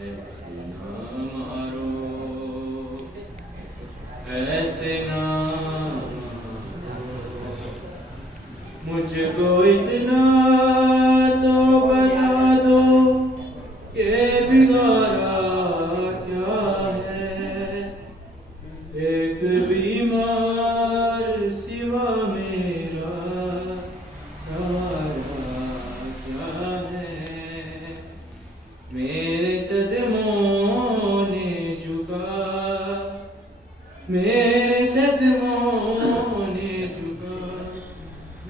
ایسے نہ مارو، ایسے نہ مجھ کو اتنا تو بتا دو کہ بگاڑا کیا ہے، ایک بیمار سوا میرا سارا کیا ہے، میرے صدموں نے جھکا، میرے صدموں نے جھکا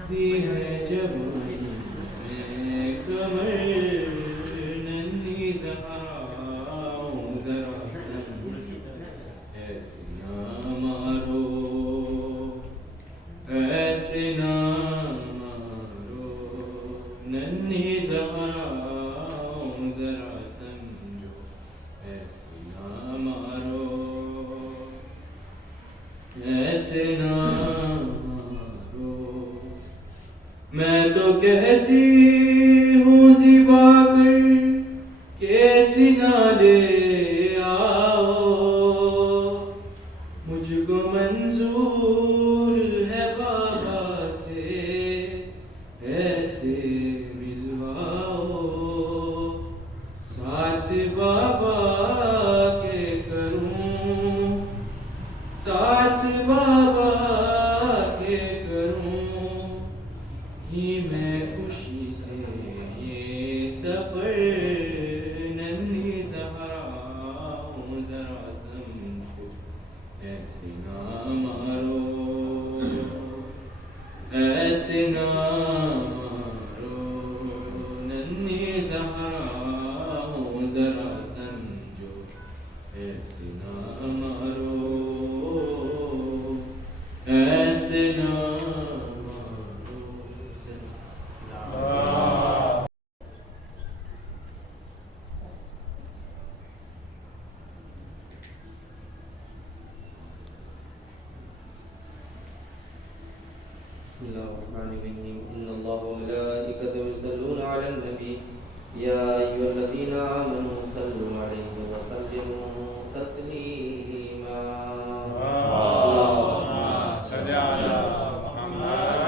دی ہے جوانی میں کمر، ننھی زہراؤں ذرا سمجھ، ایسے نہ مارو، ایسے نہ مارو، ننھی زہراؤں ذرا سمجھو، ایسے نہ مارو، ایسے نہ مارو، میں تو کہتی ہوں زیبا کر کہ سینہ لے آؤ، مجھ کو منظور ہے بابا سے ایسے ملواؤ، ساتھ بابا کے کروں، ساتھ بابا کے کروں، ہی میں خوشی سے یہ سفر، ننھی زہراؤں ذرا سمجھو، ایسے نہ مارو، ایسے نہ مارو، ننھی زہراؤں ذرا سمجھو، ایسے نہ مارو، ایسے نہ بسم الله الرحمن الرحيم إن الله وملائكته يصلون على النبي يا أيها الذين آمنوا صلوا عليه وسلموا تسليما اللهم صل على محمد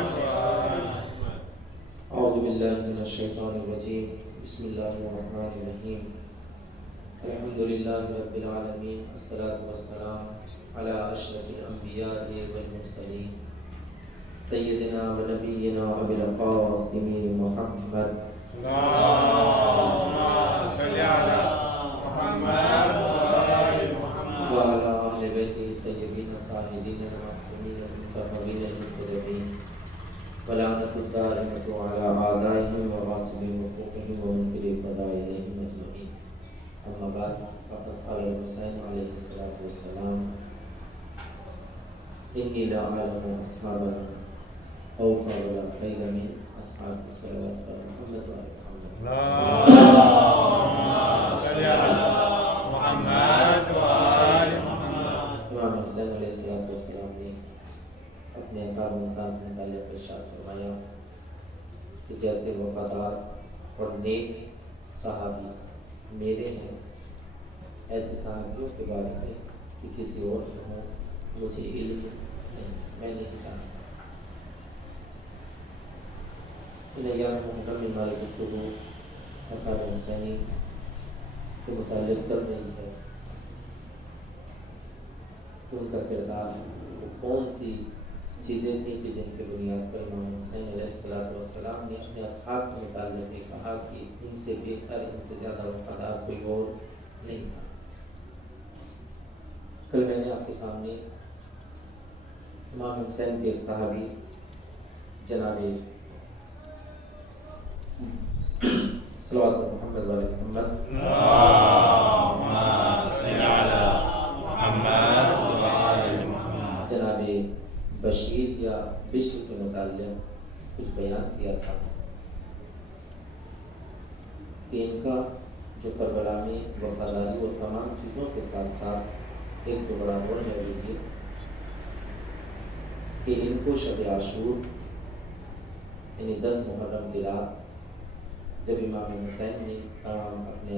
أعوذ بالله من الشيطان الرجيم بسم الله الرحمن الرحيم الحمد لله رب العالمين الصلاة والسلام على أشرف الأنبياء والمرسلين سیدنا و نبینا ابی القاسم محمد اللہم صلی علی محمد و علی اہل بیت الطیبین الطاہرین المعصومین المطہرین المقربین ولعنۃ الدائمۃ علی اعدائهم و غاصبی حقوقهم و منکری فضائلهم اجمعین، اما بعد فقد قال الحسین علیہ الصلوۃ والسلام انی لأعلم اصحابنا اوفا ولا خیر من اصحاب الصلوات علی محمد و آل محمد اللہم صلی علی محمد و آل محمد۔ امام حسین علیہ السلام نے اپنے اصحاب انسان میں متعلق ارشاد فرمایا کہ جیسے وفادار اور نیک صحابی میرے ہیں، ایسے صحابیوں کے بارے میں کہ کسی اور سے ہوں مجھے علم نہیں، میں نہیں جانتا۔ ان ایام محرم میں ہماری گفتگو اصحاب حسینی کے متعلق چل رہی ہے کہ ان کا کردار کون سی چیزیں تھیں کہ جن کے بنیاد پر امام حسین علیہ السلام نے اپنے اصحاب کے متعلق یہ کہا کہ ان سے بہتر، ان سے زیادہ وفادار کوئی اور نہیں تھا۔ کل میں نے آپ کے سامنے امام حسین کے ایک صحابی جناب صلوات محمد و آل محمد اللہم صلی علی محمد و آل محمد جناب بشیر یا بشر کے متعلق کچھ بیان کیا تھا کہ ان کا جو کربلا میں وفاداری اور تمام چیزوں کے ساتھ ساتھ ایک جو بڑا رول ہے وہ یہ کہ ان کو شب عاشور یعنی 10 محرم کی رات جب امام حسین نے تمام اپنے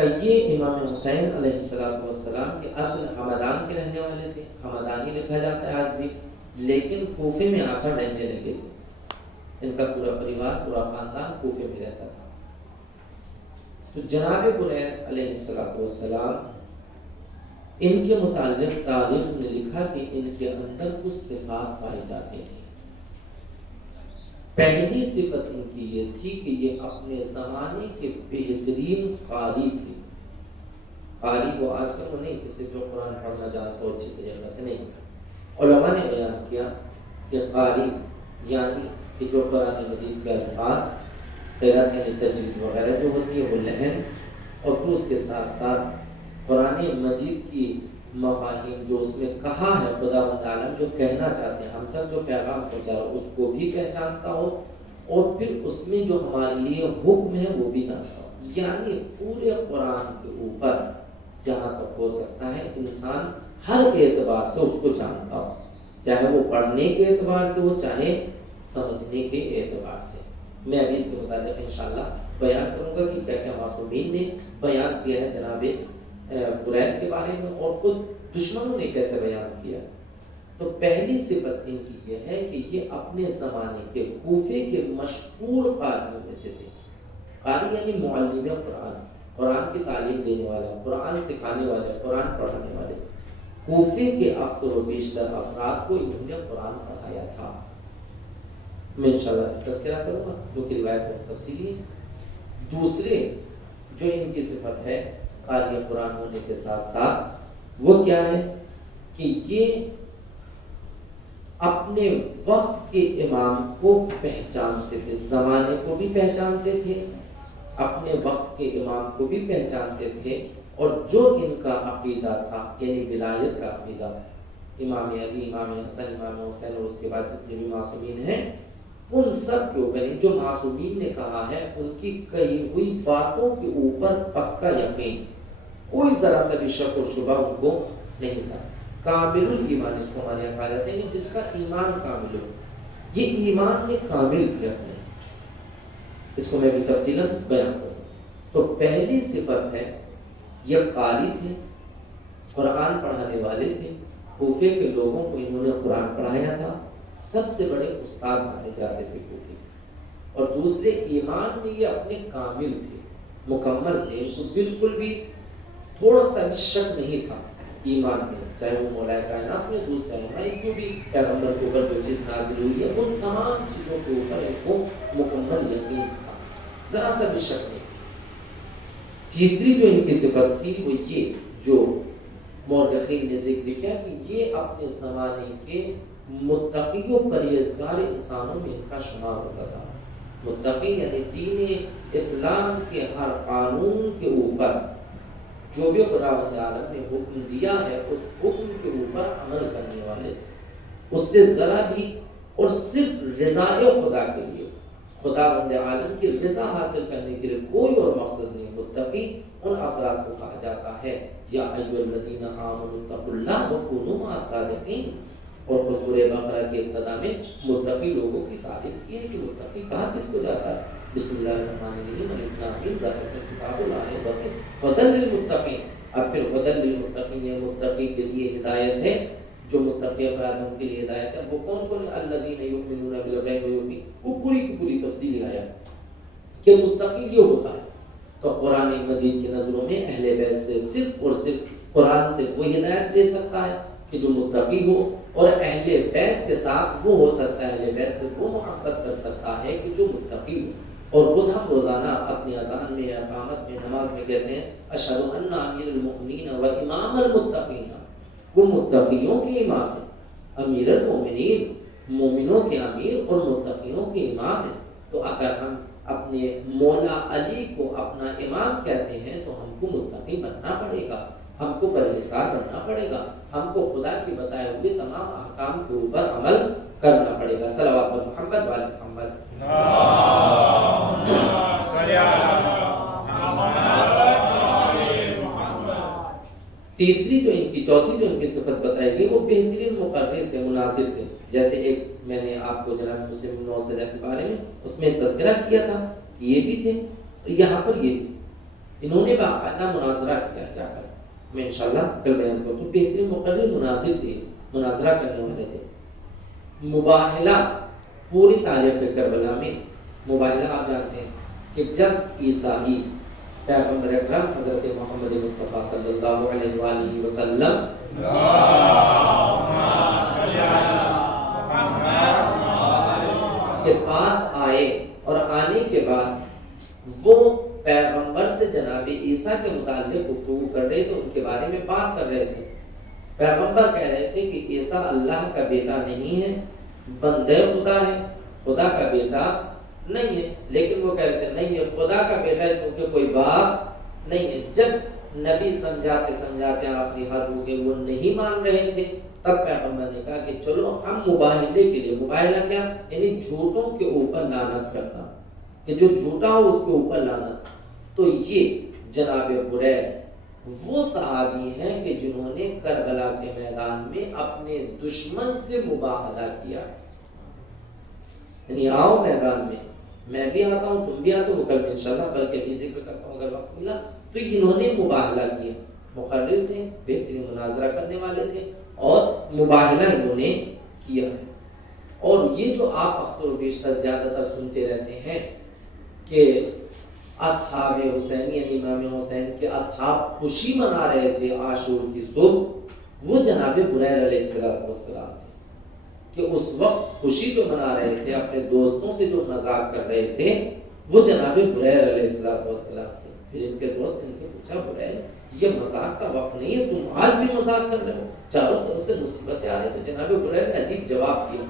کہ یہ امام حسین علیہ السلام کے اصل ہمدان کے رہنے والے تھے، ہمدانی لکھا جاتا ہے آج بھی، لیکن کوفے میں آ کر رہنے لگے تھے. ان کا پورا پریوار، پورا خاندان کوفے میں رہتا تھا. تو جناب بنیر علیہ السلام ان کے متعلق تاریخ نے لکھا کہ ان کے اندر کچھ صفات پائی جاتی تھی. پہلی صفت ان کی یہ تھی کہ یہ اپنے زمانے کے بہترین قاری تھے. قاری کو آج کل وہ نہیں کسی جو قرآن پڑھنا جانتا ہو اچھی طریقے سے نہیں. علماء نے بیان کیا کہ قاری یعنی کہ جو قرآن مجید کے الفاظ قرأت یعنی تجوید وغیرہ جو ہوتی ہے وہ لحن، اور پھر اس کے ساتھ ساتھ قرآن مجید کی مفاہیم جو اس میں کہا ہے خداوند عالم جو کہنا چاہتے ہیں ہم تک جو پیغام پہنچا رہا اس کو بھی پہچانتا ہو، اور پھر اس میں جو ہمارے لیے حکم ہے وہ بھی جانتا ہو. یعنی پورے قرآن کے اوپر جہاں تک ہو سکتا ہے انسان ہر اعتبار سے اس کو جانتا ہو، چاہے وہ پڑھنے کے اعتبار سے ہو چاہے سمجھنے کے اعتبار سے. میں ابھی اس کے متعلق انشاءاللہ بیان کروں گا کہ کیا کیا معصومین نے بیان کیا ہے جناب برائل کے بارے میں، اور خود دشمنوں نے کیسے بیان کیا. تو پہلی صفت ان کی یہ ہے کہ یہ اپنے زمانے کے کوفے کے مشہور قاریوں میں سے تھے. قاری یعنی معلم قرآن، قرآن کی تعلیم دینے والا، قرآن سکھانے والے، قرآن پڑھانے والے. کوفے کے اکثر و بیشتر افراد کو انہوں نے قرآن پڑھایا تھا. میں انشاءاللہ تذکرہ کروں گا جو کہ روایت میں تفصیلی ہے. دوسرے جو ان کی صفت ہے قاری قرآن ہونے کے ساتھ ساتھ وہ کیا ہے کہ یہ اپنے وقت کے امام کو پہچانتے تھے، زمانے کو بھی پہچانتے تھے، اپنے وقت کے امام کو بھی پہچانتے تھے. اور جو ان کا عقیدہ تھا یعنی ولایت کا عقیدہ، امام علی، امام حسن، امام حسین اور اس کے بعد جتنے بھی معصومین ہیں ان سب کے اوپر جو معصومین نے کہا ہے ان کی کہی ہوئی باتوں کے اوپر پکا یقین، کوئی ذرا سا بھی شک اور شبہ ان کو نہیں تھا. کامل الایمان اس کو ہمارے یہاں کہا جاتا ہے کہ جس کا ایمان کامل ہو. یہ ایمان میں کامل تھے اپنے. اس کو میں بھی تفصیلاً بیان کروں. تو پہلی صفت ہے یہ قاری تھے، قرآن پڑھانے والے تھے، کوفے کے لوگوں کو انہوں نے قرآن پڑھایا تھا، سب سے بڑے استاد مانے جاتے تھے کوفے. اور دوسرے ایمان میں یہ اپنے کامل تھے، مکمل تھے، ان کو بالکل بھی تھوڑا سا بھی شک نہیں تھا ایمان میں، چاہے وہ مولا کائنات میں دوسرا ہے جو بھی پیغمبر کے اوپر جو چیز نازل ہوئی ہے ان تمام چیزوں کے اوپر ان کو مکمل یقین تھا، ذرا سا بھی شک نہیں. تیسری جو ان کی صفت تھی وہ یہ جو مورخین نے ذکر کیا کہ یہ اپنے زمانے کے متقی و پرہیزگار انسانوں میں ان کا شمار ہوتا تھا. متقی یعنی دین اسلام کے ہر قانون کے اوپر جو بھی خداوند عالم نے حکم دیا ہے اس حکم کے اوپر عمل کرنے والے تھے، اس سے ذرا بھی، اور صرف رضا خدا کے لیے، خداوند عالم کی رضا حاصل کرنے کے لیے کوئی اور مقصد نہیں. متقی ان افراد کو کہا جاتا ہے یا ایھا الذین آمنوا اتقوا اللہ وکونوا مع الصادقین. اور سورہ بقرہ کی ابتدا میں متقی لوگوں کی تعریف کی ہے کہ متقی کہا کس کو جاتا ہے. بسم اللہ الرحمن الرحیم الاسلام ذات کتاب الآیہ ہدی للمتقین. اب پھر ہدی للمتقین یہ متقی کے لیے ہدایت ہے، جو متقی افراد ہیں ان کے لیے ہدایت ہے. وہ کون کون ہیں؟ الذین یؤمنون بالغیب ویقیمون، وہ پوری کی پوری تفصیل آیا کہ متقی یہ ہوتا ہے. تو قرآن مجید کی نظروں میں اہل بیت سے صرف اور صرف قرآن سے وہ ہدایت دے سکتا ہے کہ جو متقی ہو، اور اہل بیت کے ساتھ وہ ہو سکتا ہے، اہل بیت سے وہ محبت کر سکتا ہے کہ جو متقی ہو. اور خود ہم روزانہ اپنی اذان میں، اقامت میں، نماز میں کہتے ہیں اشہد ان امیر المؤمنین و امام المتقین. وہ متقیوں کے امام ہیں، امیر المؤمنین مومنوں کے امیر اور متقیوں کے امام ہیں. تو اگر ہم اپنے مولا علی کو اپنا امام کہتے ہیں تو ہم کو متقی بننا پڑے گا، ہم کو پرہیزگار بننا پڑے گا، ہم کو خدا کی بتائے ہوئے تمام احکام کے اوپر عمل کرنا پڑے گا. صلوات محمد وعلی محمد. تیسری جو ان کی چوتھی جو ان کی صفت بتائی گئی وہ بہترین مقرر تھے، مناظر تھے. جیسے ایک میں نے آپ کو جناب مسلم نوسجہ کے بارے میں اس میں تذکرہ کیا تھا، یہ بھی تھے اور یہاں پر یہ بھی. انہوں نے باقاعدہ مناظرہ کیا جا کر، میں انشاءاللہ کل بیان کرتا ہوں، بہترین مقرر مناظر تھے، مناظرہ کرنے والے تھے۔ مباہلہ پوری تاریخ کربلا میں مباہلہ آپ جانتے ہیں کہ جب عیسائی پیغمبر اکرم حضرت محمد مصطفیٰ صلی اللہ علیہ وآلہ وسلم کے پاس آئے اور آنے کے بعد وہ پیغمبر سے جناب عیسیٰ کے متعلق گفتگو کر رہے تھے، ان کے بارے میں بات کر رہے تھے۔ پیغمبر کہہ رہے تھے کہ عیسیٰ اللہ کا بیٹا نہیں ہے، بندے خدا ہے، خدا کا بیٹا نہیں ہے، لیکن وہ کہتے ہیں نہیں ہے خدا کا بیٹا ہے چونکہ کوئی باپ نہیں ہے۔ جب نبی سمجھاتے سمجھاتے آخری حد ہو گئے، وہ نہیں مان رہے تھے، تب پیغمبر نے کہا کہ چلو ہم مباہلے کے لیے، مباہلہ کیا یعنی جھوٹوں کے اوپر لعنت کرنا، کہ جو جھوٹا ہو اس کے اوپر لعنت۔ تو یہ جناب بریل وہ صحابی ہیں کہ جنہوں نے کربلا کے میدان میں اپنے دشمن سے مباہلہ کیا، یعنی آؤ میدان میں بھی آتا ہوں تم بھی آتے ہو، کل میں انشاءاللہ بلکہ بھی ذکر کرتا ہوں اگر وقت ملا تو انہوں نے مباہلہ کیا، مقرر تھے، بہترین مناظرہ کرنے والے تھے اور مباہلہ انہوں نے کیا ہے۔ اور یہ جو آپ اکثر و بیشتر زیادہ تر سنتے رہتے ہیں کہ اصحاب حسین یعنی امام حسین کے اصحاب خوشی منا رہے تھے عاشور کی صبح، وہ جناب بریل علیہ السلام تھے کہ اس وقت خوشی جو منا رہے تھے، اپنے دوستوں سے جو مذاق کر رہے تھے، وہ جناب بریل علیہ السلام تھے۔ پھر ان کے دوست ان سے پوچھا بریل یہ مذاق کا وقت نہیں ہے، تم آج بھی مذاق کر رہے ہو، چاروں طرف سے مصیبتیں آ رہی۔ تو جناب بریل نے عجیب جواب دیا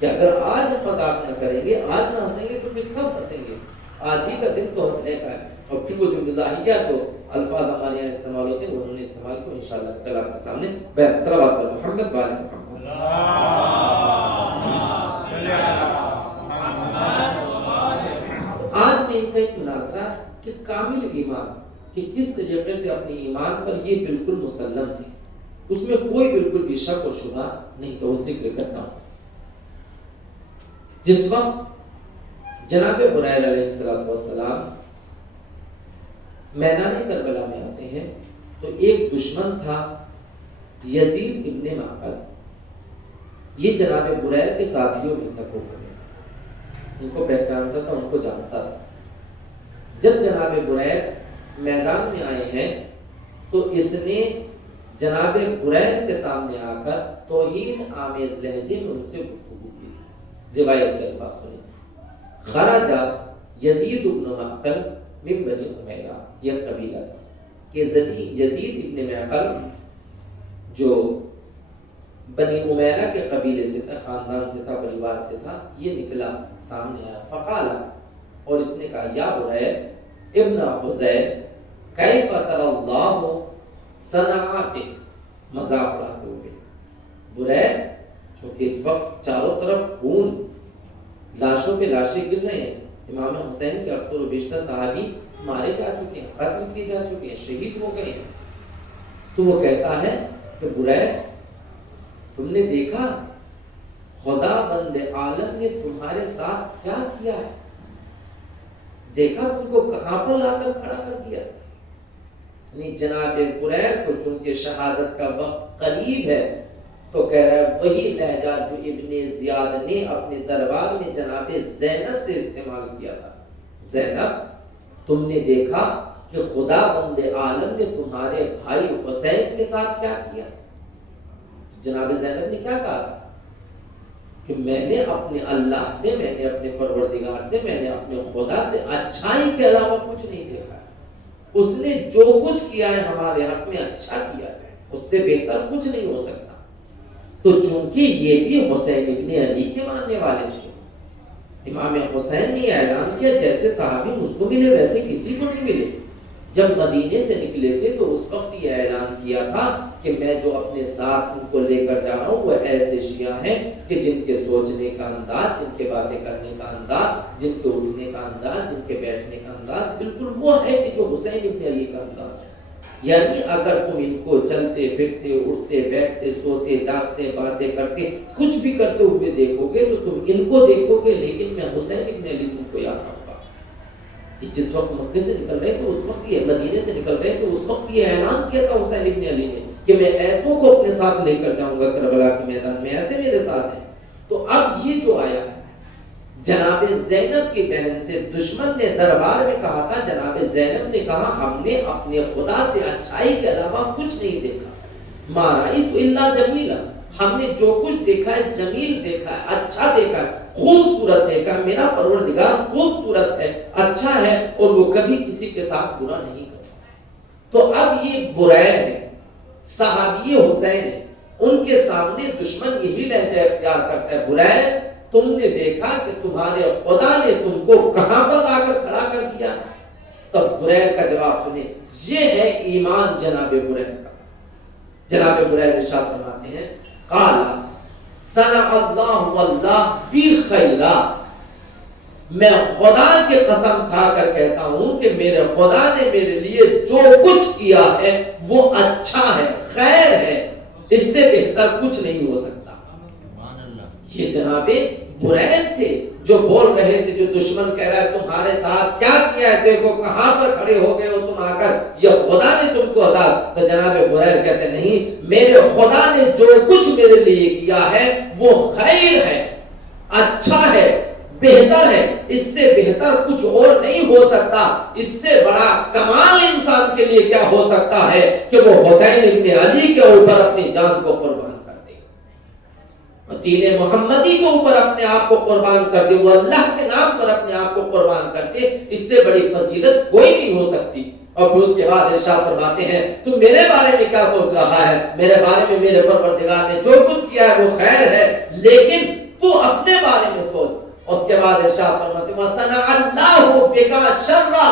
کہ اگر آج ہم مذاق نہ کریں گے، آج نہ ہنسیں گے تو پھر کب ہنسیں گے؟ آج ہی کا دن تو ہنسنے کا ہے۔ اور پھر وہ جو مزاحیہ تو الفاظ ہمارے یہاں استعمال ہوتے ہیں وہ انہوں نے استعمال کو انشاءاللہ کل آپ کے سامنے بیان۔ صلوات پر محمد وعلی محمد۔ آج میں ان کا ایک مناظرہ کہ کامل ایمان کہ کس طریقے سے اپنے ایمان پر یہ بالکل مسلم تھے، اس میں کوئی بالکل بھی شک اور شبہ نہیں تھا، اس ذکر کرتا ہوں۔ جس وقت جناب بریل علیہ السلام میدان کربلا میں آتے ہیں تو ایک دشمن تھا یزید ابن معقل، یہ جناب بریل کے ساتھیوں میں تھا، ان کو پہچانتا تھا، ان کو جانتا تھا۔ جب جناب بریل میدان میں آئے ہیں تو اس نے جناب بریل کے سامنے آ کر توہین آمیز لہجے میں ان سے گفتگو کی تھی۔ روایت کے الفاظ سنیں، خرج یزید ابن معقل من بنی امیہ، یہ قبیلہ تھا کہ یزید ابن معقل جو بنی امیہ کے قبیلے سے تھا، خاندان سے تھا، پریوار سے تھا، یہ نکلا سامنے آیا، فقال، اور اس نے کہا یا بریل ابن حذیل کیف تری اللہ صنع بک، مذاق اڑاتے ہوئے۔ بریل چونکہ اس وقت چاروں طرف خون، لاشوں پہ لاشیں گر رہے ہیں، امام حسین کے اکثر و بیشتر صحابی مارے جا چکے ہیں، قتل کیے جا چکے ہیں، شہید ہو گئے ہیں۔ تو وہ کہتا ہے کہ بریل تم نے دیکھا خدا بند عالم نے تمہارے ساتھ کیا کیا ہے، دیکھا تم کو کہاں پر لا کر کھڑا کر دیا۔ یعنی جناب بریل کو چونکہ شہادت کا وقت قریب ہے تو کہہ رہا ہے وہی لہجہ جو ابن زیاد نے اپنے دربار میں جناب زینب سے استعمال کیا تھا، زینب تم نے دیکھا کہ خدا بند عالم نے تمہارے بھائی حسین کے ساتھ کیا کیا۔ جناب زینب نے کیا کہا تھا کہ میں نے اپنے اللہ سے، میں نے اپنے پروردگار سے، میں نے اپنے خدا سے اچھائی کے علاوہ کچھ نہیں دیکھا، اس نے جو کچھ کیا ہے ہمارے حق میں اچھا کیا ہے، اس سے بہتر کچھ نہیں ہو سکتا۔ تو چونکہ یہ بھی حسین ابن علی کے ماننے والے تھے، امام حسین نے اعلان کیا جیسے صحابی مجھ کو ملے ویسے کسی کو نہیں ملے۔ جب مدینے سے نکلے تھے تو اس وقت یہ اعلان کیا تھا کہ میں جو اپنے ساتھ ان کو لے کر جا رہا ہوں وہ ایسے شیعہ ہیں کہ جن کے سوچنے کا انداز، جن کے باتیں کرنے کا انداز، جن کے اٹھنے کا انداز، جن کے بیٹھنے کا انداز بالکل وہ ہے کہ جو حسین ابن علی کا انداز ہے۔ یعنی اگر تم ان کو چلتے پھرتے، اٹھتے بیٹھتے، سوتے جاگتے، باتیں کرتے، کچھ بھی کرتے ہوئے دیکھو گے تو تم ان کو دیکھو گے، لیکن میں حسین ابن علی تم کو یاد رکھوں گا۔ کہ جس وقت مکے سے نکل رہے تو اس وقت یہ مدینے سے نکل رہے تو اس وقت یہ اعلان کیا تھا حسین ابن علی نے کہ میں ایسوں کو اپنے ساتھ لے کر جاؤں گا کربلا کے میدان میں، ایسے میرے ساتھ ہیں۔ تو اب یہ جو آیا ہے جناب زینب کی بہن سے دشمن نے دربار میں کہا تھا، جناب زینب نے کہا ہم نے اپنے خدا سے اچھائی کے علاوہ کچھ نہیں دیکھا، ما رأیت الا جمیلا، ہم نے جو کچھ دیکھا ہے جمیل دیکھا ہے، اچھا دیکھا ہے، خوبصورت دیکھا ہے، میرا پروردگار خوبصورت ہے، اچھا ہے، اور وہ کبھی کسی کے ساتھ برا نہیں کرتا۔ تو اب یہ برائے ہے، صحابی حسین ہے، ان کے سامنے دشمن یہی لہجہ اختیار کرتا ہے، برائے تم نے دیکھا کہ تمہارے خدا نے تم کو کہاں پر لا کر کھڑا کر دیا؟ تب برائے کا جواب سنیں، یہ ہے ایمان جناب برائے کا۔ جناب برائے ارشاد فرماتے ہیں قال صنع اللہ واللہ بی خیرا، میں خدا کے قسم کھا کر کہتا ہوں کہ میرے خدا نے میرے لیے جو کچھ کیا ہے وہ اچھا ہے، خیر ہے، اس سے بہتر کچھ نہیں ہو سکتا۔ یہ جناب برائے تھے جو بول رہے تھے، جو دشمن کہہ رہا ہے تمہارے ساتھ کیا کیا ہے، دیکھو کہاں پر کھڑے ہو گئے ہو تم آ کر، یہ خدا نے تم کو عذاب۔ تو جناب برائے کہتے نہیں، میرے خدا نے جو کچھ میرے لیے کیا ہے وہ خیر ہے، اچھا ہے، بہتر ہے، اس سے بہتر کچھ اور نہیں ہو سکتا۔ اس سے بڑا کمال انسان کے لیے کیا ہو سکتا ہے کہ وہ حسین ابن علی کے اوپر اپنی جان کو قربان کر دے، دین محمدی کے اوپر اپنے آپ کو قربان کر دے، وہ اللہ کے نام پر اپنے آپ کو قربان کر دے، اس سے بڑی فضیلت کوئی نہیں ہو سکتی۔ اور پھر اس کے بعد ارشاد فرماتے ہیں تو میرے بارے میں کیا سوچ رہا ہے، میرے بارے میں میرے پروردگار نے جو کچھ کیا ہے وہ خیر ہے، لیکن تو اپنے بارے میں سوچ۔ اس کے بعد ارشاد فرماتے ہیں وَصَنَعَ اللَّهُ بِكَ شَرًّا،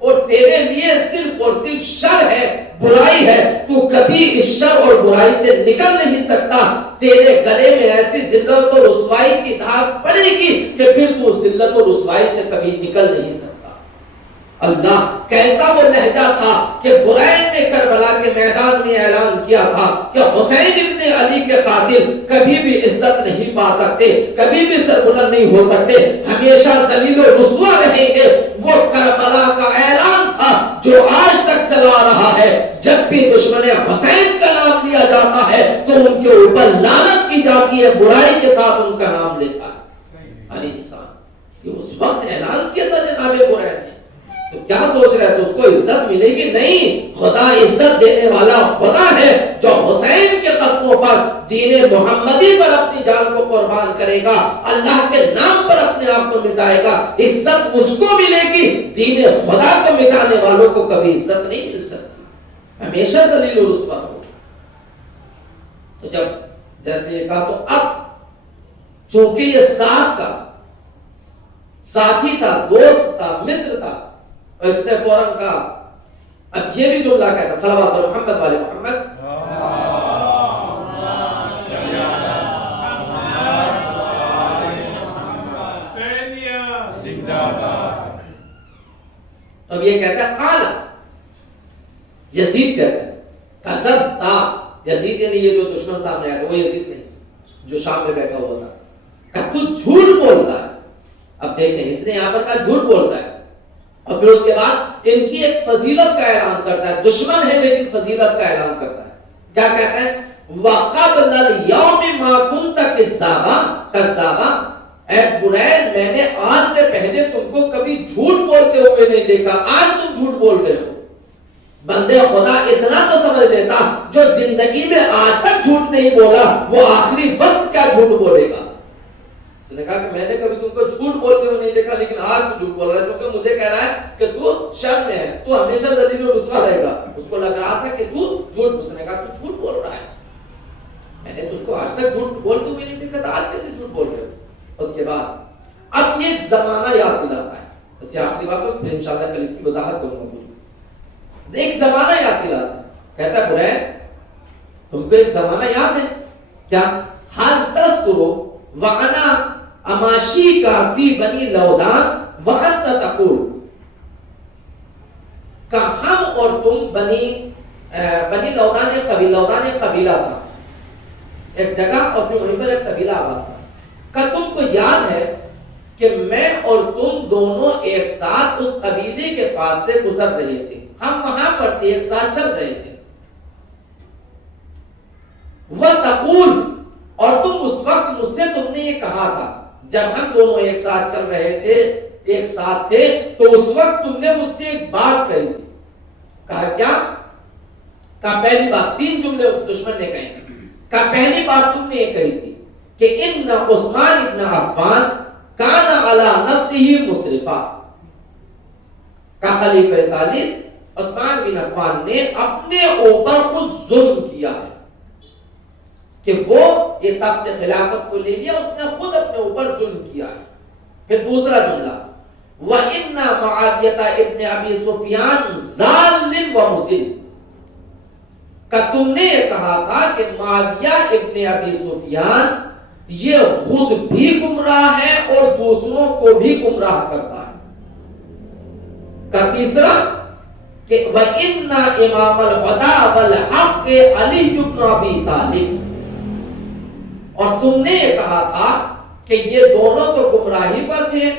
اور تیرے لیے صرف اور صرف شر ہے، برائی ہے، تو کبھی اس شر اور برائی سے نکل نہیں سکتا، تیرے گلے میں ایسی ذلت اور رسوائی کی دھاگ پڑے گی کہ پھر تو اس ذلت اور رسوائی سے کبھی نکل نہیں سکتا۔ اللہ کیسا وہ لہجہ تھا کہ برائے نے کربلا کے میدان میں اعلان کیا تھا کہ حسین ابن علی کے قاتل کبھی بھی عزت نہیں پا سکتے، کبھی بھی سربلند نہیں ہو سکتے، ہمیشہ ذلیل و رسوا رہیں گے۔ وہ کربلا کا اعلان تھا جو آج تک چلا رہا ہے، جب بھی دشمن حسین کا نام لیا جاتا ہے تو ان کے اوپر لعنت کی جاتی ہے، برائی کے ساتھ ان کا نام لیتا ہے علی انسان۔ یہ اس وقت اعلان کیا تھا جناب برائے نے، تو کیا سوچ رہا ہے تو اس کو عزت ملے گی؟ نہیں، خدا عزت دینے والا خدا ہے جو حسین کے قدموں پر دین محمدی پر اپنی جان کو قربان کرے گا، اللہ کے نام پر اپنے آپ کو مٹائے گا، عزت اس کو ملے گی۔ دین خدا کو مٹانے والوں کو کبھی عزت نہیں مل سکتی، ہمیشہ ذلیل و رسوا ہوگا۔ تو جب جیسے یہ کہا تو اب چونکہ یہ ساتھ کا ساتھی تھا، دوست تھا، متر تھا، اور اس نے فوراً کہا، اب یہ بھی جملہ کہتا صلوات محمد والے محمد، اب یہ کہتا ہے قال، یزید کہتا ہے کذبتا، یزید یعنی یہ جو دشمن سامنے آیا تھا وہ یزید نہیں جو شام میں بیٹھا ہوا تھا، کہ تو جھوٹ بولتا ہے۔ اب دیکھیں اس نے یہاں پر کہا جھوٹ بولتا ہے، اور پھر اس کے بعد ان کی ایک فضیلت کا اعلان کرتا ہے، دشمن ہے لیکن فضیلت کا اعلان کرتا ہے۔ کیا کہتا ہے وَقَبْلَ الْيَوْمِ مَا كُنْتَ كَذَّابًا، اے برائے میں نے آج سے پہلے تم کو کبھی جھوٹ بولتے ہوئے نہیں دیکھا، آج تم جھوٹ بول رہے ہو۔ بندے خدا اتنا تو سمجھ لیتا جو زندگی میں آج تک جھوٹ نہیں بولا وہ آخری وقت کیا جھوٹ بولے گا۔ اس نے کہا کہ میں نے کبھی تم کو جھوٹ بولتے ہوئے نہیں دیکھا، لیکن آج تو جھوٹ بول رہا ہے، کیونکہ مجھے کہہ رہا ہے کہ تو شر میں ہے، تو ہمیشہ ذلیل و رسوا رہے گا۔ اس کو لگ رہا تھا کہ تو جھوٹ، اس نے کہا تو جھوٹ بول رہا ہے، میں نے تو اس کو آج تک جھوٹ بولتے ہوئے نہیں دیکھا تھا، آج کیسے جھوٹ بول رہے ہو۔ اس کے بعد اب یہ ایک زمانہ یاد دلاتا ہے، اس سے آخری بات ہو پھر انشاءاللہ کل اس کی وضاحت کروں گا۔ ایک زمانہ یاد دلاتا ہے، کہتا ہے برائے تم کو ایک زمانہ یاد ہے کیا؟ حال تذکرو وَأَنَا أَمَاشِيكَ فِي بَنِي لَوْدَانَ وَأَنْتَ تَقُولُ، کہ ہم اور تم بنی لودان ایک قبیلہ تھا، ایک جگہ، اور پھر وہیں پر ایک قبیلہ آباد تھا، کہ تم کو یاد ہے کہ میں اور تم دونوں ایک ساتھ اس قبیلے کے پاس سے گزر رہے تھے، ہم وہاں پر تھے، ایک ساتھ چل رہے تھے۔ وَتَقُولُ، اور تم اس وقت مجھ سے تم نے یہ کہا تھا، جب ہم دونوں ایک ساتھ چل رہے تھے، ایک ساتھ تھے، تو اس وقت تم نے مجھ سے ایک بات کہی تھی۔ کہا کیا؟ کہا پہلی بات، 3 جملے اس دشمن نے کہے، کہا پہلی بات تم نے یہ کہی تھی کہ ان عثمان ابن عفان کان علی نفسہ مسرفا، کہا خلیفہ ثالث عثمان بن عفان نے اپنے اوپر خود ظلم کیا ہے، کہ وہ یہ تخت خلافت کو لے لیا، اس نے خود اپنے اوپر ظلم کیا ہے۔ پھر دوسرا جملہ، وَإِنَّ مُعَاوِيَةَ ابن ابی سفیان ظالم و مضل، کہ تم نے یہ کہا تھا کہ معاویہ ابن ابی سفیان یہ خود بھی گمراہ ہے اور دوسروں کو بھی گمراہ کرتا ہے۔ کا تیسرا کہ وَإِنَّ إِمَامَ الْهُدَى وَالْحَقِّ عَلِيُّ بْنُ أَبِي طَالِبٍ، اور تم نے یہ کہا تھا کہ یہ دونوں تو گمراہی پر تھے،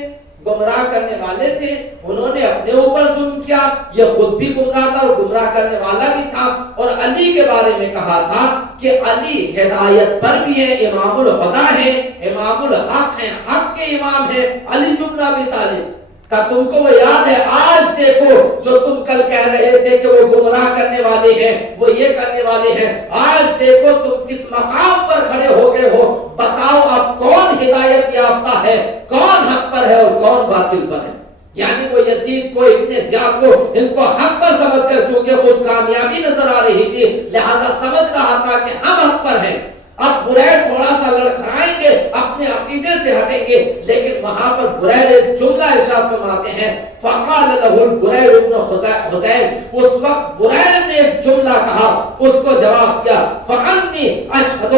گمراہ کرنے والے تھے، انہوں نے اپنے اوپر ظلم کیا، یہ خود بھی گمراہ تھا اور گمراہ کرنے والا بھی تھا، اور علی کے بارے میں کہا تھا کہ علی ہدایت پر بھی ہے، امام الہدیٰ ہے، امام الحق ہے، حق کے امام ہے، علی بن ابی طالب۔ کہ تم کو وہ یاد ہے، آج دیکھو جو تم کل کہہ رہے تھے کہ وہ گمراہ کرنے والے ہیں، وہ یہ کرنے والے ہیں، آج دیکھو تم کس مقام پر کھڑے ہو گئے ہو، بتاؤ اب کون ہدایت یافتہ ہے، کون حق پر ہے اور کون باطل پر ہے۔ یعنی وہ یزید کو، ابن زیاد کو، ان کو حق پر سمجھ کر چونکہ خود کامیابی نظر آ رہی تھی، لہذا سمجھ رہا تھا کہ ہم حق پر ہیں۔ اب بریر تھوڑا سا لڑکھائیں گے، اپنے عقیدے سے ہٹیں گے، لیکن وہاں پر بریر ایک جملہ ارشاد فرماتے ہیں، فقال له البریر ابن حذیل، اس وقت بریر نے ایک جملہ کہا، اس کو جواب دیا، فانی اشہد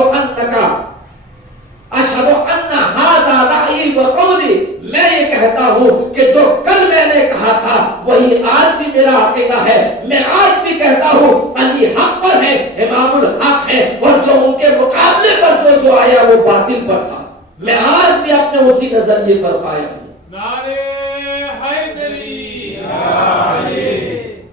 ان ھذا رأیی و قولی، میں یہ کہتا ہوں کہ جو کل میں نے کہا تھا وہی آج بھی میرا عقیدہ ہے، میں آج بھی کہتا ہوں علی حق پر ہے، امام الحق ہے، اور جو ان کے مقابلے پر جو آیا وہ باطل پر تھا، میں آج بھی اپنے اسی نظریے پر قائم ہوں۔ نعرہ حیدری،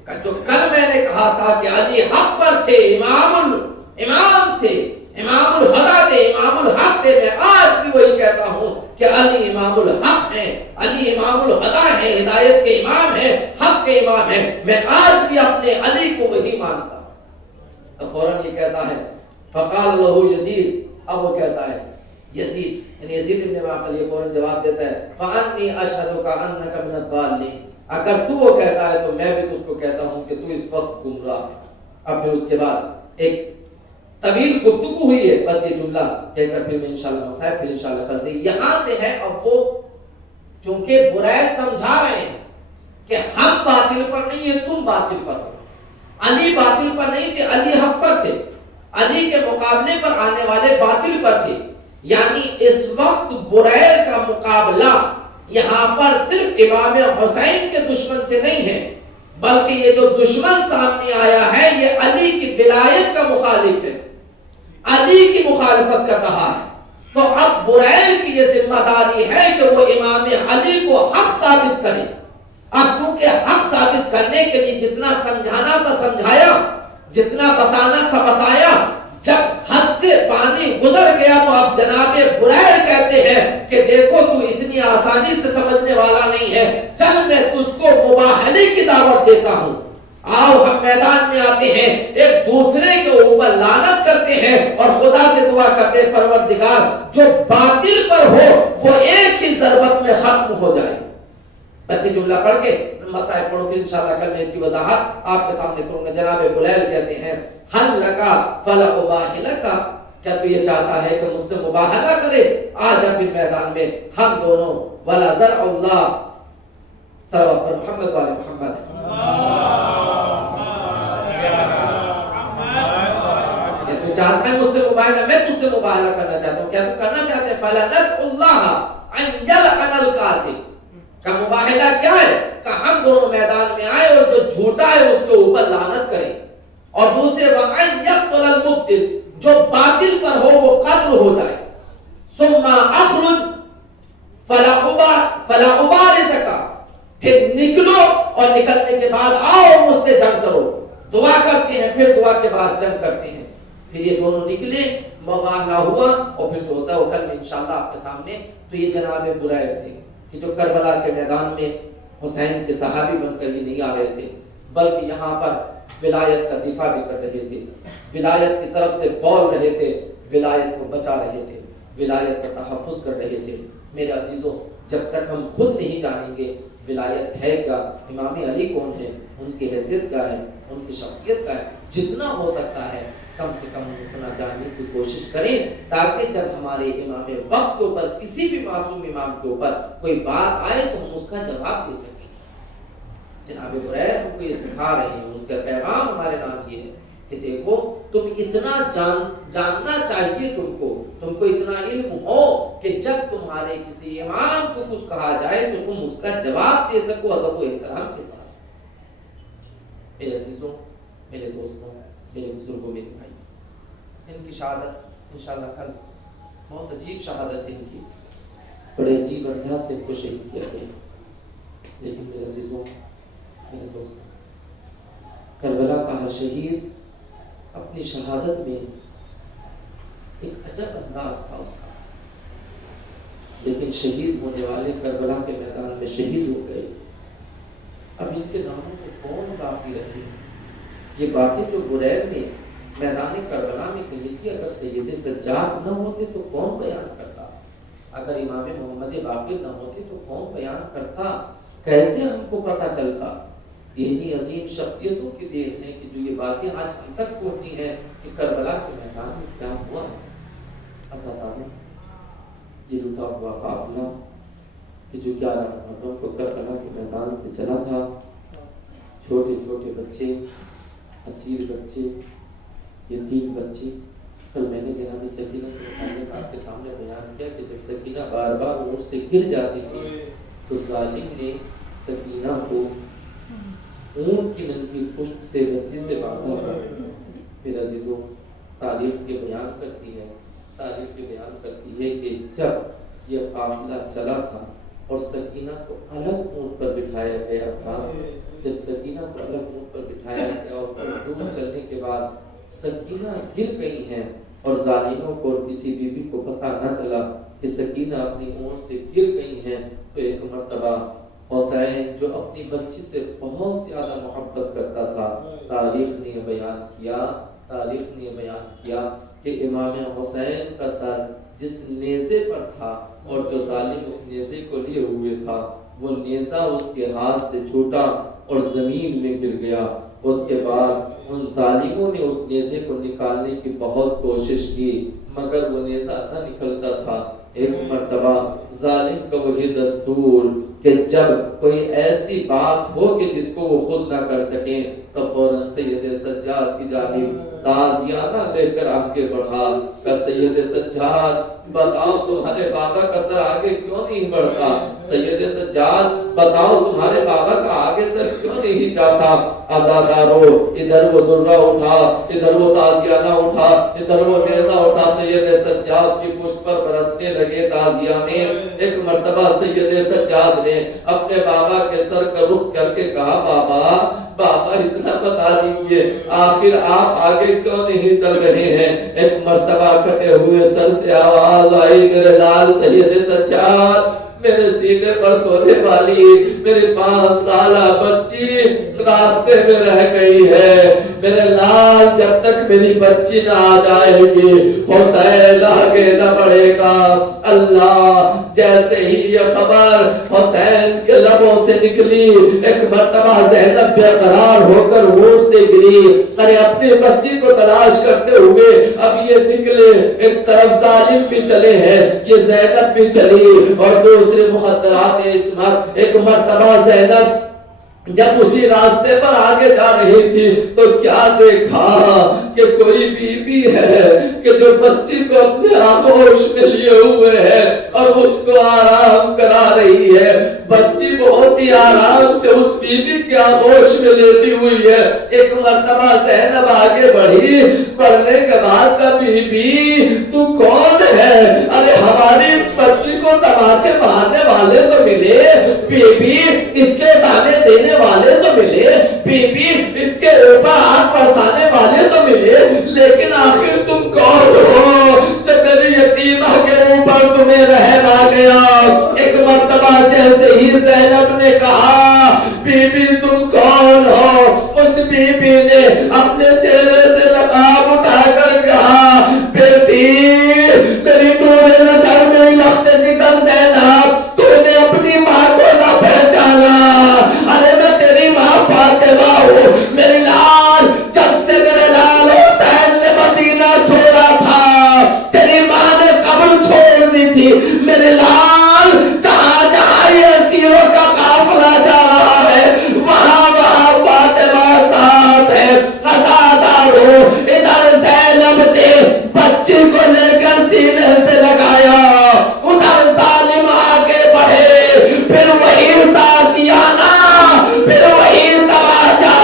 کہ جو کل میں نے کہا تھا کہ علی حق پر تھے، امام تھے، امام الہدیٰ تھے، امام الحق تھے، میں آج بھی وہی کہتا ہوں کہ علی امام الحق ہیں، علی امام الہدیٰ ہیں، ہدایت کے امام ہیں، حق کے امام ہیں، میں آج بھی اپنے علی کو وہی مانتا ہوں۔ تو فوراً یہ کہتا ہے، فقال له یزید، اب وہ کہتا ہے یزید، یعنی یزید ابن معقل یہ فوراً جواب دیتا ہے، فانی اشہدک انک من الضالین، اگر تو وہ کہتا ہے تو میں بھی تو اس کو کہتا ہوں کہ تو اس وقت گمراہ ہے۔ اب پھر اس کے بعد ایک طویل گفتگو ہوئی ہے، بس یہ جملہ کہہ کر پھر میں انشاءاللہ مسائل پھر انشاءاللہ کل سے یہاں سے ہے۔ اب وہ چونکہ بریر سمجھا رہے ہیں کہ ہم باطل پر نہیں ہیں، تم باطل پر ہو، علی باطل پر نہیں تھے، علی حق پر تھے، علی کے مقابلے پر آنے والے باطل پر تھے، یعنی اس وقت بریر کا مقابلہ یہاں پر صرف امام حسین کے دشمن سے نہیں ہے، بلکہ یہ جو دشمن سامنے آیا ہے یہ علی کی ولایت کا مخالف ہے، علی کی مخالفت کر رہا ہے۔ تو اب بریر کی یہ ذمہ داری ہے کہ وہ امام علی کو حق ثابت کرے۔ اب چونکہ حق ثابت کرنے کے لیے جتنا سمجھانا تھا سمجھایا، جتنا بتانا تھا بتایا، جب حد سے پانی گزر گیا تو اب جناب بریر کہتے ہیں کہ دیکھو تو اتنی آسانی سے سمجھنے والا نہیں ہے، چل میں تجھ کو مباہلے کی دعوت دیتا ہوں، آؤ ہم میدان میں آتے ہیں، ایک دوسرے کے اوپر لعنت کرتے ہیں اور خدا سے دعا کرتے ہیں پروردگار جو باطل پر ہو وہ ایک ہی ضربت میں ختم ہو جائے۔ بس یہ جملہ پڑھ کے مسائل پڑھو، پھر انشاءاللہ کل میں اس کی وضاحت آپ کے سامنے کروں گا۔ جناب بلیل کہتے ہیں حل لکا فلا اباہلکا، کیا تو یہ چاہتا ہے کہ مجھ سے مباہلہ کرے؟ آج پھر میدان میں ہم دونوں ولا زرع اللہ صلوات پر محمد والے محمد۔ کیا تو چاہتا ہے مجھ سے مباہلہ؟ میں تجھ سے مباہلہ کرنا چاہتا ہوں، کیا تو کرنا چاہتے ہیں؟ فلا ندع اللہ ان یلعن القاسم، کا مباہلہ کیا ہے کہ ہم دونوں میدان میں آئے اور جو جھوٹا ہے اس کے اوپر لعنت کریں، اور دوسرے وَأَن يَقْتُلَ الْمُبْطِلَ، جو باطل پر ہو وہ قتل ہو جائے، ثُمَّ أَخْرُجْ فَلَا فلا ابارزک، پھر نکلو اور نکلنے کے بعد آؤ مجھ سے جنگ کرو. دعا کرتے ہیں پھر دعا کے بعد جنگ کرتے ہیں. پھر یہ دونوں نکلے، معاہدہ ہوا، اور پھر جو ہوتا ہے وہ کل میں انشاءاللہ آپ کے سامنے. تو یہ جناب برائے تھے کہ جو کربلا کے میدان میں حسین کے صحابی بن کر یہ نہیں آ رہے تھے، بلکہ یہاں پر ولایت کا دفاع بھی کر رہے تھے، ولایت کی طرف سے بول رہے تھے، ولایت کو بچا رہے تھے، ولایت کا تحفظ کر رہے تھے. میرے عزیزوں، جب تک ہم خود نہیں جانیں گے ولایت ہے کیا، امام علی کون ہے، ان کی حیثیت کیا ہے، ان کی شخصیت کیا ہے، جتنا ہو سکتا ہے کم سے کم اتنا جاننے کی کوشش کریں، تاکہ جب ہمارے امام وقت کے اوپر، کسی بھی معصوم امام کے اوپر کوئی بات آئے تو ہم اس کا جواب دے سکیں. جناب برائے ہم کو یہ سکھا رہے ہیں، ان کا پیغام ہمارے نام یہ ہے کہ دیکھو تم اتنا جاننا چاہیے، تم کو اتنا علم ہو کہ جب تمہارے کسی امام کو کچھ کہا جائے تو تم اس کا جواب دے سکو ادب و احترام کے ساتھ. میرے عزیزوں، میرے دوستوں، میرے بزرگوں، میرے بھائی، ان کی شہادت انشاءاللہ کل بہت عجیب شہادت ہے ان کی، بڑے عجیب انداز سے ان کو شہید کیا گیا. لیکن میرے عزیزوں، میرے دوستوں، کربلا کا ہر شہید اپنی شہادت میں ایک عجب انداز تھا اس کا. لیکن شہید ہونے والے کربلا کے میدان میں شہید ہو گئے. اب ان کے ناموں کو کون باقی رکھے؟ یہ باتیں جو بریر میں میدان کربلا میں کہی تھی، اگر سید سجاد نہ ہوتے تو کون بیان کرتا؟ اگر امام محمد باقر نہ ہوتے تو کون بیان کرتا؟ کیسے ہم کو پتہ چلتا؟ یہی عظیم شخصیتوں کی دیر ہے کہ جو یہ باتیں آج ہم تک پہنچی ہیں کہ کربلا کے میدان میں کیا ہوا ہے. اساتذہ، یہ لوٹا ہوا قافلہ کہ جو 11 محرم کو کربلا کے میدان سے چلا تھا، چھوٹے چھوٹے بچے، اسیر بچے، یتیم بچے. کل میں نے جناب سکینہ کے متعلق آپ کے سامنے بیان کیا کہ جب سکینہ بار بار اونٹ سے گر جاتی تھی تو ظالم نے سکینہ کو اونٹ کی ننگی پشت سے رسی سے باندھا تھا. پھر عزیزوں، تاریخ کے بیان کرتی ہے کہ جب یہ قافلہ چلا تھا اور سکینہ کو الگ اونٹ پر بٹھایا گیا تھا، جب سکینہ کو الگ اونٹ پر بٹھایا گیا اور دور چلنے کے بعد سکینہ گر گئی ہیں اور ظالموں کو اور کسی بیوی کو پتہ نہ چلا کہ سکینہ اپنی اونٹ سے گر گئی ہیں، تو ایک مرتبہ حسین جو اپنی بچی سے بہت زیادہ محبت کرتا تھا، تاریخ نے بیان کیا کہ امام حسین کا سر جس نیزے پر تھا اور جو ظالم اس نیزے کو لیے ہوئے تھا، وہ نیزہ اس کے ہاتھ سے چھوٹا اور زمین میں گر گیا. اس کے بعد ان ظالموں نے اس نیزے کو نکالنے کی بہت کوشش کی مگر وہ نیزہ نہ نکلتا تھا. ایک مرتبہ ظالم کا وہی دستور کہ جب کوئی ایسی بات ہو کہ جس کو وہ خود نہ کر سکیں تو فوراً سید سجاد کی جانب تعزیانہ لے کر آگے بڑھا کہ سید سجاد بتاؤ تمہارے بابا کا سر آگے کیوں نہیں بڑھتا؟ سید سجاد بتاؤ تمہارے بابا کا آگے سر کیوں نہیں جاتا؟ آزادارو، ادھر وہ درہ اٹھا، ادھر وہ تعزیانہ اٹھا، ادھر وہ نیزہ اٹھا، سید سجاد کی پشت پر برسنے لگے تعزیانے. ایک مرتبہ سید سجاد نے اپنے بابا کے سر کا رخ کر کے کہا، بابا اتنا بتا دیجئے آخر آپ آگے کیوں نہیں چل رہے ہیں؟ ایک مرتبہ کٹے ہوئے سر سے آواز آئی، میرے لال سید سجاد، میرے سینے پر سونے والی میری 5 سالہ بچی راستے میں رہ گئی ہے. میرے لال، جب تک میری بچی نہ آ جائے گی حسین آگے نہ بڑھے گا. اللہ، جیسے ہی یہ خبر حسین کے لبوں سے نکلی، ایک مرتبہ زینب بے قرار ہو کر اونٹ سے گری. ارے اپنی بچی کو تلاش کرتے ہوئے اب یہ نکلے، ایک طرف ظالم بھی چلے ہیں، یہ زینب بھی چلی اور دوسرے مخدرات عصمت. ایک مرتبہ زینب جب اسی راستے پر آگے جا رہی تھی تو کیا دیکھا کہ کوئی بیوی ہے کہ جو بچی کو اپنے آغوش میں لیے ہوئے ہے اور اس کو آرام کرا رہی ہے. بچی بہت ہی آرام سے اس بیوی کے آغوش میں لیتی ہوئی ہے. ایک مرتبہ زینب آگے بڑھی, بڑھنے کے بعد کا بی بی تو کون ہے؟ ارے ہماری اس بچی کو تماچے مارنے والے تو ملے, بی بی اس کے دانے دینے والے تو ملے, بی بی اس کے اوپر ہاتھ برسانے والے تو ملے, لیکن آخر تم کون ہو جو میری یتیمہ کے اوپر تمہیں رحم آ گیا؟ ایک مرتبہ جیسے ہی زینب نے کہا بی بی تم کون ہو, اس بی بی نے اپنے چہرے سے نقاب اٹھا کر کہا بیٹی میری نور نظر میں لخت ذکر زینب, تو نے اپنی ماں کو نہ پہچانا. ارے میں تیری ماں فاطمہ ہوں, میری لال جب سے میرے لال حسین نے مدینہ چھوڑا تھا تیری ماں نے قبر چھوڑ دی تھی. میرے لال جہاں جہاں یہ سیروں کا قافلہ جا رہا ہے وہاں وہاں فاطمہ ساتھ ہے. ازادارو ادھر زینب نے بچی کو لے کر سینے سے لگایا, ادھر ظالم آگے بڑھے, پھر وہی تازیانہ, پھر وہی تماچا.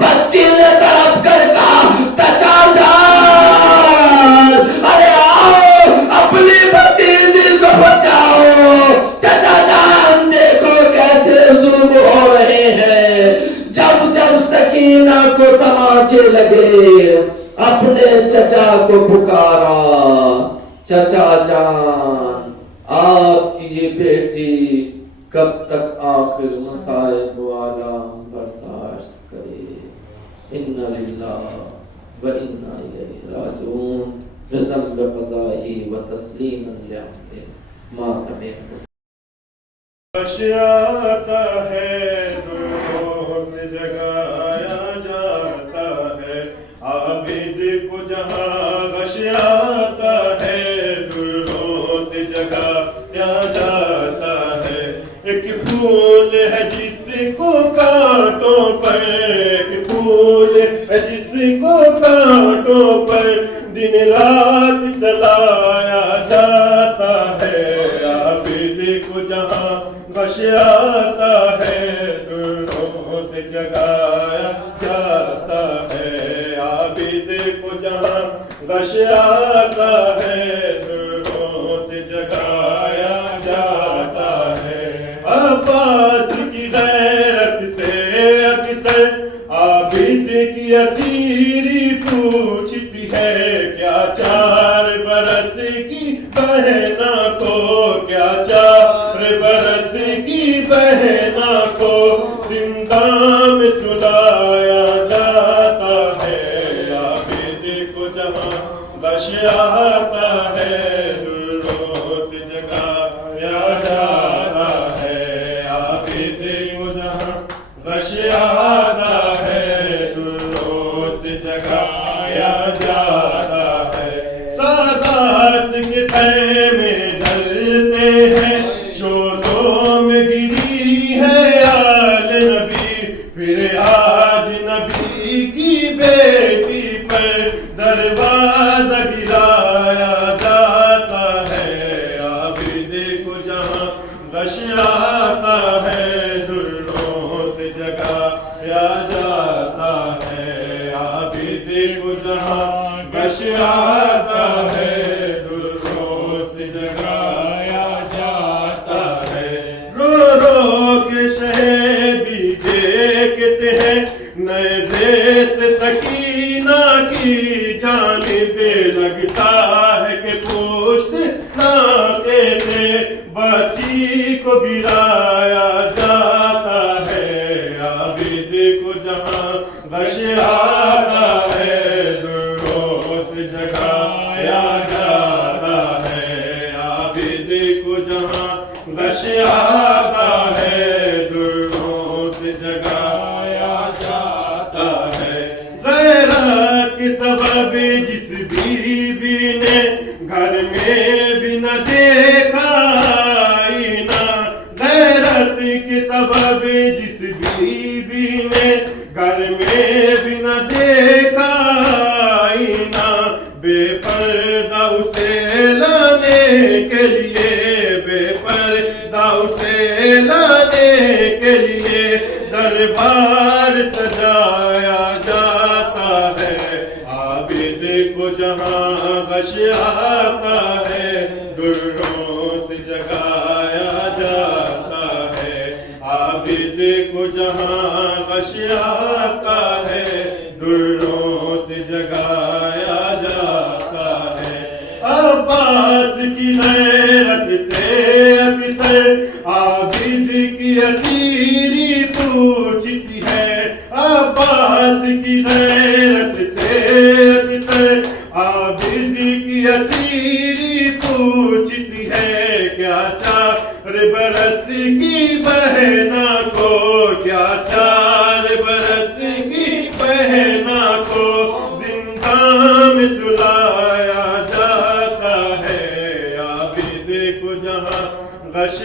بچی نے تڑپ کر کہا چچا جان, ارے آؤ اپنی بھتیجی کو بچاؤ. چچا جان دیکھو کیسے ظلم ہو رہے ہیں. جب جب سکینہ کو تماچے لگے اپنے چچا کو پکارا, چچا جان آپ کی یہ بیٹی کب تک آخر مصائب والا برداشت کرے. انا للہ و انا الیہ راجعون. رسم بقضائہ و تسلیما لامرہ ماتم آتا ہے روز جگایا جاتا ہے, عابد کو جہاں غش آتا ہے روز جگایا جاتا ہے. ایک پھول ہے جس کو کانٹوں پر, ایک پھول ہے جس کو کانٹوں پر دن رات جلایا جاتا ہے. عابد کو جہاں غش آتا ہے روز جگایا جاتا ہے. عابد کو جہاں غش آتا ہے روز جگایا جاتا ہے. عباس کی غیرت سے اکثر عابد کی اسیری پوچھتی ہے, کیا 4 برس کی بہنا کو, کیا 4 برس کی بہنا کو زندہ میں سلایا جاتا ہے. عابد کو جہاں غش آتا ہے روز جگایا جاتا ہے. عابد کو جہاں غش آتا ہے روز جگایا جاتا ہے. سادات کے خیمے جلتے ہیں, شوقوں میں گری ہے آل نبی, پھر آج نبی کی بیٹی پر دروازہ گرایا جاتا ہے. عابد کو جہاں غش آتا ہے روز جگایا جاتا ہے. عابد کو جہاں غش آتا ہے روز جگایا جاتا ہے. رو رو کے شہیدی دیکھتے ہیں نیزے سے سکینہ کی جانب, لگتا ہے کہ پشت ناکے سے بچی کو گرایا جاتا ہے. عابد کو جہاں غش آتا ہے روز جگایا جاتا ہے. عابد کو جہاں غش آتا ہے روز جگایا جاتا ہے. غیرت کے سبب جس بیوی نے گھر میں بھی نہ دیکھا آئینہ, غیرت کے سبب جس بیوی نے گھر میں بھی نہ دیکھا دربار سجایا جاتا ہے، عابد کو جہاں غش آتا ہے، دروں سے جگایا جاتا ہے، عابد کو جہاں غش آتا ہے، دروں سے جگایا جاتا ہے۔ عباس کی غیرت سے اکثر عابد کی اسیری پوچھتی ہے، عباس کی غیرت سے اکثر عابد کی اسیری پوچھتی ہے، کیا 4 برس کی بہنا کو، کیا 4 برس کی بہنا کو زندان میں سلایا جاتا ہے، عابد کو جہاں غش